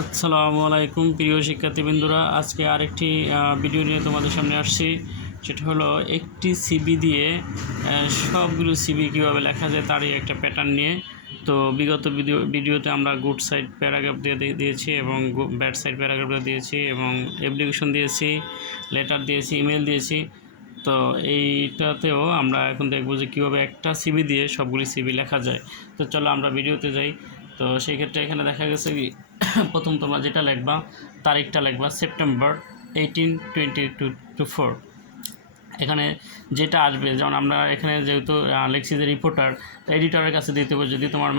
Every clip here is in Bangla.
আসসালামু আলাইকুম প্রিয় শিক্ষার্থীবৃন্দরা, আজকে আরেকটি ভিডিও নিয়ে তোমাদের সামনে আসছি। সেটা হলো একটি সিবি দিয়ে সবগুলো সিবি কীভাবে লেখা যায় তারই একটা প্যাটার্ন নিয়ে। তো বিগত ভিডিও ভিডিওতে আমরা গুড সাইড প্যারাগ্রাফ দিয়ে দিয়ে- দিয়েছি এবং ব্যাড সাইড প্যারাগ্রাফ দিয়েছি এবং অ্যাপ্লিকেশন দিয়েছি লেটার দিয়েছি ইমেল দিয়েছি। তো এইটাতেও আমরা এখন দেখব যে কীভাবে একটা সিবি দিয়ে সবগুলি সিবি লেখা যায়। তো চলো আমরা ভিডিওতে যাই। তো সেই ক্ষেত্রে এখানে দেখা গেছে কি, প্রথম তোমরা যেটা লেখবা তারিখটা লেখবা September eighteen twenty two two four এখানে যেটা আসবে, যেমন আমরা এখানে যেহেতু যে রিপোর্টার এডিটরের কাছে দিতে হবে। যদি তোমার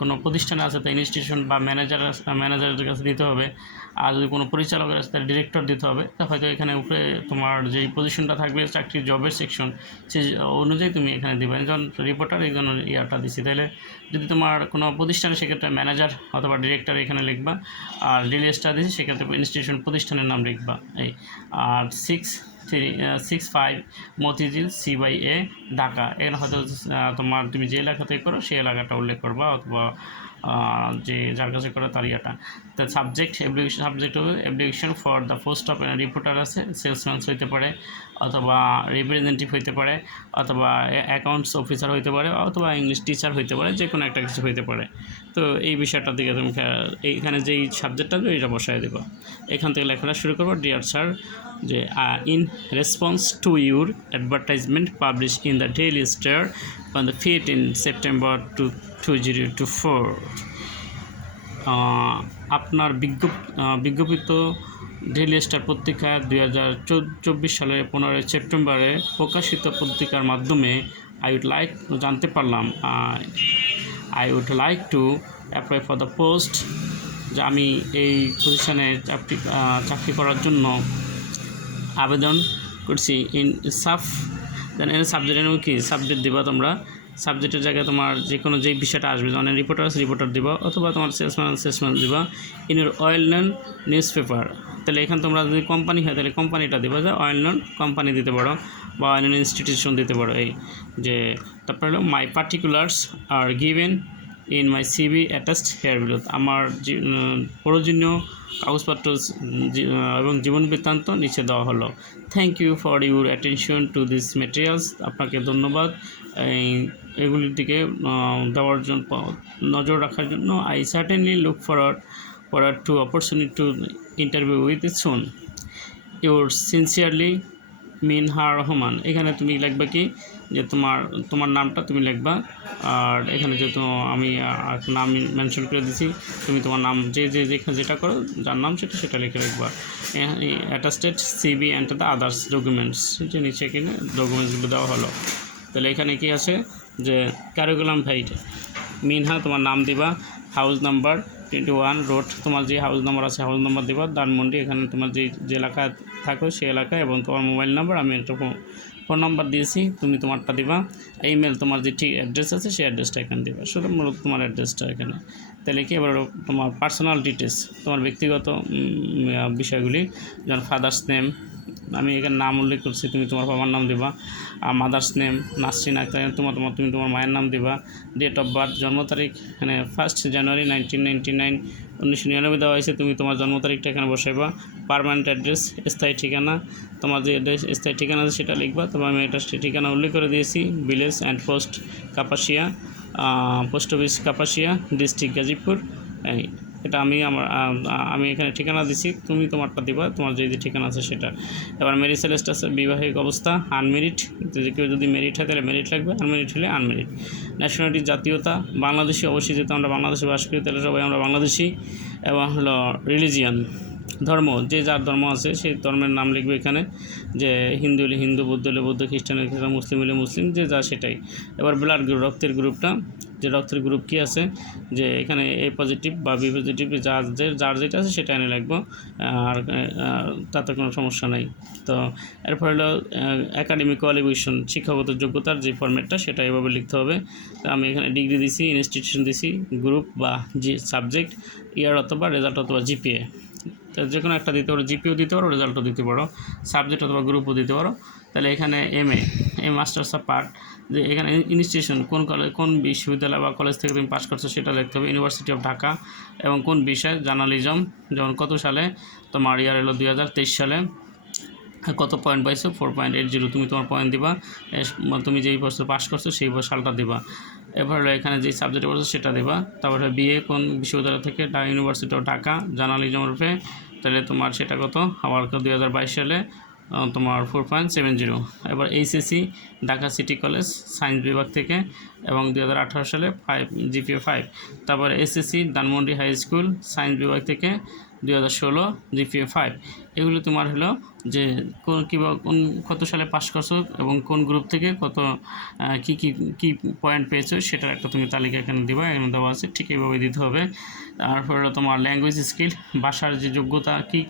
কোনো প্রতিষ্ঠান আছে, তো ইনস্টিটিউশন বা ম্যানেজার ম্যানেজারের কাছে দিতে হবে। আর যদি কোনো পরিচালকের আছে ডিরেক্টর দিতে হবে। তা হয়তো এখানে উপরে তোমার যেই পজিশনটা থাকবে, চাকরির জবের সেকশন সেই অনুযায়ী তুমি এখানে দিবে। একজন রিপোর্টার একজন ইয়ারটা দিছি। তাহলে যদি তোমার কোনো প্রতিষ্ঠানে, সেক্ষেত্রে ম্যানেজার অথবা ডিরেক্টর এখানে লিখবা। আর ডিলেসটা দিছি, সেক্ষেত্রে ইনস্টিটিউশন প্রতিষ্ঠানের নাম লিখবা। এই, আর six three six five Motijheel C by A Dhaka. এখানে হয়তো তোমার তুমি যে এলাকা থেকে করো সেই এলাকাটা উল্লেখ করবা অথবা যে যার কাছে করে তার ইয়েটা। তো সাবজেক্ট অ্যাপ্লিকেশন সাবজেক্ট হবে application for the post of reporter আছে সেলসম্যান হইতে পারে, অথবা রিপ্রেজেন্টেটিভ হইতে পারে, অথবা অ্যাকাউন্টস অফিসার হইতে পারে, অথবা ইংলিশ টিচার হইতে পারে যে কোনো একটা কিছু হইতে পারে। তো এই বিষয়টার দিকে তুমি এইখানে যেই সাবজেক্টটা আসবে এটা বসায় দেবো। এখান থেকে লেখাটা শুরু করব। ডিয়ার স্যার যে in response to your advertisement publish in the daily star on the fit in September two two zero two four আপনার বিজ্ঞপ আহ, বিজ্ঞপিত ডেইলি স্টার পত্রিকা দুই হাজার চব্বিশ সালের পনেরোই সেপ্টেম্বরে প্রকাশিত পত্রিকার মাধ্যমে আই উড লাইক জানতে পারলাম I would like to apply for the post যে আমি এই পজিশনে চাকরি আহ, চাকরি করার জন্য আবেদন করছি। ইন সাফ দেন এর সাবজেক্টের কি? সাবজেক্ট দিবা তোমরা। সাবজেক্টের জায়গায় তোমার যে কোনো যেই বিষয়টা আসবে, যেমন আছে রিপোর্টার দিবা, অথবা তোমার সেলসম্যান সেলসম্যান দিবা in your oil non newspaper তাহলে এখানে তোমরা যদি কোম্পানি হয়, তাহলে কোম্পানিটা দিবা যে অয়েল নন কোম্পানি দিতে পারো, বা অয়েল ইনস্টিটিউশন দিতে পারো এই যে, তারপরে হলো my particulars are given in my CV attached here below আমার প্রয়োজনীয় কাগজপত্র এবং জীবন বৃত্তান্ত নিচে দেওয়া হলো। Thank you for your attention to this materials আপনাকে ধন্যবাদ। এগুলির দিকে দেওয়ার জন্য, নজর রাখার জন্য I certainly look for forward forward to opportunity to interview with soon your sincerely Minha Rahman এখানে তুমি লিখবে কি? যে তোমার তোমার নামটা তুমি লিখবা। আর এখানে যেহেতু আমি নাম মেনশন করে দিছি, তুমি তোমার নাম যে যে যেখানে যেটা করো, যার নাম সেটা সেটা লিখে রাখবা। Attested CV and the others documents যে নিচে কিনে ডকুমেন্টসগুলো দেওয়া হলো। তাহলে এখানে কি আছে? যে ক্যারিকুলাম ভাইট মিনহা তোমার নাম দিবা house number twenty one road তোমার যে হাউস নাম্বার আছে হাউস নাম্বার দিবা, ধানমন্ডি, এখানে তোমার যে যে এলাকায় থাকো সেই এলাকায় এবং তোমার মোবাইল নাম্বার আমি একটা ফোন নাম্বার দিয়েছি, তুমি তোমারটা দিবা। ইমেল তোমার যে ঠিক অ্যাড্রেস আছে, সেই অ্যাড্রেসটা এখানে দিবা। শুধু মূলত তোমার অ্যাড্রেসটা এখানে। তাহলে কি এবার তোমার পার্সোনাল ডিটেলস তোমার ব্যক্তিগত বিষয়গুলি, যেমন ফাদার্স নেম আমি এখানে নাম উল্লেখ করছি, তুমি তোমার বাবার নাম দিবা। আর মাদার্স নেম নাসরিন আক্তার তোমার তোমার তুমি তোমার মায়ের নাম দিবা। ডেট অফ বার্থ জন্ম তারিখ, এখানে first January nineteen ninety nine উনিশশো নিরানব্বই দেওয়া হয়েছে। তুমি তোমার জন্ম তারিখটা এখানে বসাইবা। পারমানেন্ট অ্যাড্রেস স্থায়ী ঠিকানা। তোমার যে অ্যাড্রেস স্থায়ী ঠিকানা আছে সেটা লিখবা। তবে আমি এটা ঠিকানা উল্লেখ করে দিয়েছি। Village and post Kapasia post office Kapasia district Gazipur এটা আমি আমার আমি এখানে ঠিকানা দিছি, তুমি তোমারটা দিবা, তোমার যে যে ঠিকানা আছে সেটা। এবার মেরিট সেলেস্ট আছে, বিবাহিক অবস্থা আনমেরিট কেউ যদি মেরিট হয় তাহলে মেরিট লাগবে আনমেরিট হলে আনমেরিট ন্যাশনালিটি জাতীয়তা, বাংলাদেশি, অবশ্যই যেহেতু আমরা বাংলাদেশে বাস করি, তাহলে সবাই আমরা বাংলাদেশি, এবং হলো রিলিজিয়ান ধর্ম, যে যার ধর্ম আছে সেই ধর্মের নাম লিখবে এখানে, যে হিন্দু হলে হিন্দু, বৌদ্ধ হলে বৌদ্ধ, খ্রিস্টান হলে খ্রিস্টান, মুসলিম হলে মুসলিম, যে যা সেটাই। এবার ব্লাড গ্রুপ, রক্তের গ্রুপটা যে রক্তের গ্রুপ কী আছে, যে এখানে এ পজিটিভ বা বি পজিটিভ যার যে, যার যেটা আছে সেটা এনে লাগবো আর তাতে কোনো সমস্যা নাই। তো এরপর হলো একাডেমিক কোয়ালিফিকেশন শিক্ষাগত যোগ্যতার যে ফর্মেটটা সেটা এভাবে লিখতে হবে। তো আমি এখানে ডিগ্রি দিছি ইনস্টিটিউশন দিছি গ্রুপ বা যে সাবজেক্ট ইয়ার অথবা রেজাল্ট অথবা জিপিএ যে কোনো একটা দিতে পারো জিপিও দিতে পারো রেজাল্টও দিতে পারো সাবজেক্ট অথবা গ্রুপও দিতে পারো। তাহলে এখানে এম এ এই মাস্টার্স অফ পার্ট যে এখানে ইনস্টিটিউশন কোন কলেজ কোন বিশ্ববিদ্যালয় বা কলেজ থেকে তুমি পাস করছ সেটা লিখতে হবে ইউনিভার্সিটি অফ ঢাকা এবং কোন বিষয়? জার্নালিজম যেমন কত সালে? তোমার ইয়ার এলো দুই হাজার তেইশ সালে। কত পয়েন্ট পাইছো? ফোর পয়েন্ট এইট জিরো তুমি তোমার পয়েন্ট দিবা, এস- তুমি যেই বছর পাস করছ সেই সালটা দিবা। এবার হলো এখানে যেই সাবজেক্টে পড়ছো সেটা দিবা। তারপরে বিএ কোন বিশ্ববিদ্যালয় থেকে? ইউনিভার্সিটি অফ ঢাকা জার্নালিজম রূপে তাহলে তোমার সেটা কত? আবার দুই হাজার বাইশ সালে তোমার ফোর পয়েন্ট সেভেন জিরো এবার HSC Dhaka city college, science বিভাগ থেকে, এবং দুই হাজার আঠারো সালে ফাইভ জিপিএ ফাইভ তারপর SSC Dhanmondi high school, science বিভাগ থেকে দুই হাজার ষোলো জিপিএ ফাইভ এগুলো তোমার হলো যে কোন কীভাবে কোন কত সালে পাশ করছ এবং কোন গ্রুপ থেকে কত কি কি কি পয়েন্ট পেয়েছ সেটার একটা তুমি তালিকা এখানে দেবা এখানে দেওয়া আছে, ঠিক এইভাবে দিতে হবে। তারপর হলো তোমার ল্যাঙ্গুয়েজ স্কিল ভাষার যে যোগ্যতা, কি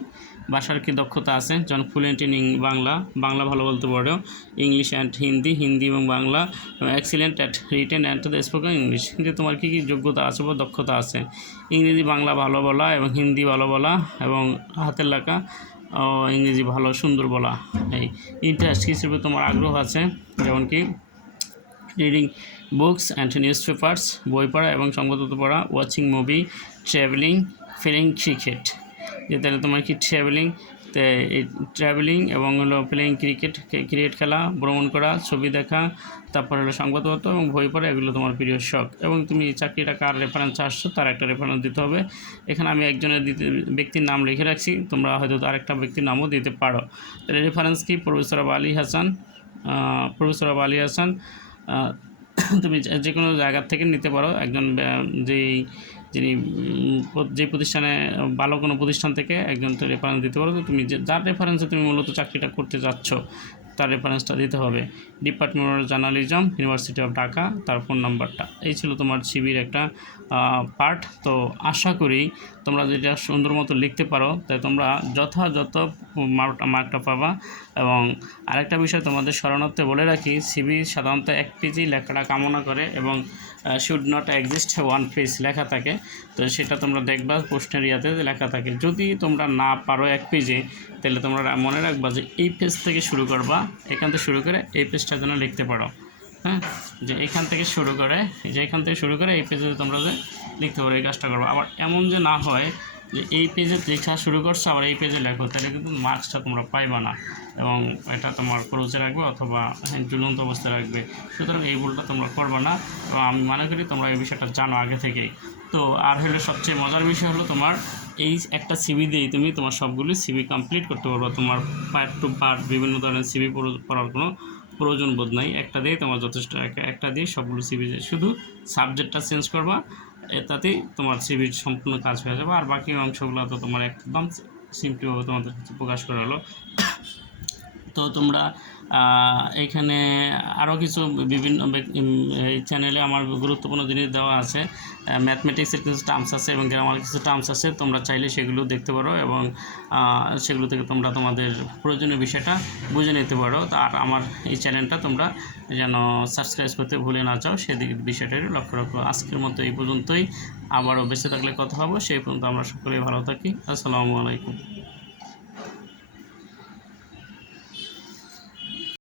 ভাষার কি দক্ষতা আছে? যেমন ফ্লুয়েন্ট ইন বাংলা বাংলা ভালো বলতে পারো। ইংলিশ অ্যান্ড হিন্দি হিন্দি এবং Bangla excellent at written and the spoken English কিন্তু তোমার কী কী যোগ্যতা আছে বা দক্ষতা আছে? ইংরেজি বাংলা ভালো বলা এবং হিন্দি ভালো বলা এবং হাতের লেখা ইংরেজি ভালো সুন্দর বলা। এই ইন্টারেস্ট হিসেবে তোমার আগ্রহ আছে? যেমন কি reading books and newspapers বই পড়া এবং সংবাদপত্র পড়া watching movie traveling feeling cricket যে তাহলে তোমার কি ট্রাভেলিং ট্রাভেলিং এবং হলো প্লেয়িং ক্রিকেট ক্রিকেট খেলা, ভ্রমণ করা, ছবি দেখা, তারপর হলো সংবাদপত্র এবং বই পড়া, এগুলো তোমার প্রিয় শখ। এবং তুমি চাকরিটা কার রেফারেন্স আসছো, তার একটা রেফারেন্স দিতে হবে। এখানে আমি একজনের দিতে, ব্যক্তির নাম লিখে রাখছি, তোমরা হয়তো আরেকটা ব্যক্তির নামও দিতে পারো। রেফারেন্স কি? প্রফেসর আলী হাসান প্রফেসর আলী হাসান তুমি যে- কোনো জায়গার থেকে নিতে পারো। একজন যেই, যিনি যে প্রতিষ্ঠানে, ভালো কোনো প্রতিষ্ঠান থেকে একজন তো রেফারেন্স দিতে পারো। তো তুমি যার রেফারেন্সে তুমি মূলত চাকরিটা করতে যাচ্ছ তার রেফারেন্সটা দিতে হবে। Department of journalism university of Dhaka তার ফোন নাম্বারটা এই ছিল তোমার সিবির একটা পার্ট তো আশা করি তোমরা যেটা সুন্দর মতো লিখতে পারো তাই তোমরা যথাযথ মার্কটা পাবা। এবং আরেকটা বিষয় তোমাদের স্মরণার্থে বলে রাখি সিবি সাধারণত এক পেজি লেখাটা কামনা করে এবং should not exist one page লেখা থাকে। তো সেটা তোমরা দেখবা প্রশ্নের ইয়াতে লেখা থাকে। যদি তোমরা না পারো এক পেজে তাহলে তোমরা মনে রাখবা যে এই পেজ থেকে শুরু করবা, এখান থেকে শুরু করে এই পেজটা যেন লিখতে পারো। হ্যাঁ? যে এখান থেকে শুরু করে, যে এখান থেকে শুরু করে এই পেজে তোমরা যে লিখতে পারো, এই কাজটা করব। আবার এমন যে না হয় যে এই পেজে লেখা শুরু করছ আবার এই পেজে লেখো তাহলে কিন্তু মার্কসটা তোমরা পাইবা না। এবং এটা তোমার ক্রোচে রাখবে অথবা হ্যাঁ, ঝুলন্ত অবস্থায় রাখবে। সুতরাং এই ভুলটা তোমরা করবে না। এবং আমি মনে করি তোমরা এই বিষয়টা জানো আগে থেকেই। তো আর হলো সবচেয়ে মজার বিষয় হলো তোমার এই একটা সিবি দিয়েই তুমি তোমার সবগুলি সিবি কমপ্লিট করতে পারবে। তোমার পার্ট টু পার্ট বিভিন্ন ধরনের সিবি পড়ার কোনো প্রয়োজন বোধ নাই। একটা দিয়ে তোমার যথেষ্ট একটা- দিয়ে সবগুলো সিবি শুধু সাবজেক্টটা চেঞ্জ করবা। তাতেই তোমার সিবির সম্পূর্ণ কাজ হয়ে যাবে। আর বাকি অংশগুলো তো তোমার একদম সিম্পলিভাবে তোমাদের প্রকাশ করা হলো। তো তোমরা এখানে আরও কিছু বিভিন্ন চ্যানেলে আমার গুরুত্বপূর্ণ জিনিস দেওয়া আছে। ম্যাথমেটিক্সের কিছু টার্মস আছে এবং গ্রামার কিছু টার্মস আছে, তোমরা চাইলে সেগুলো দেখতে পারো এবং সেগুলো থেকে তোমরা তোমাদের প্রয়োজনীয় বিষয়টা বুঝে নিতে পারো। আর আমার এই চ্যানেলটা তোমরা যেন সাবস্ক্রাইব করতে ভুলে না যাও, সেদিকে বিষয়টাই লক্ষ্য রাখো। আজকের মতো এই পর্যন্তই। আবারও বেঁচে থাকলে কথা হব, সেই পর্যন্ত আমরা সকলেই ভালো থাকি। আসসালামু আলাইকুম।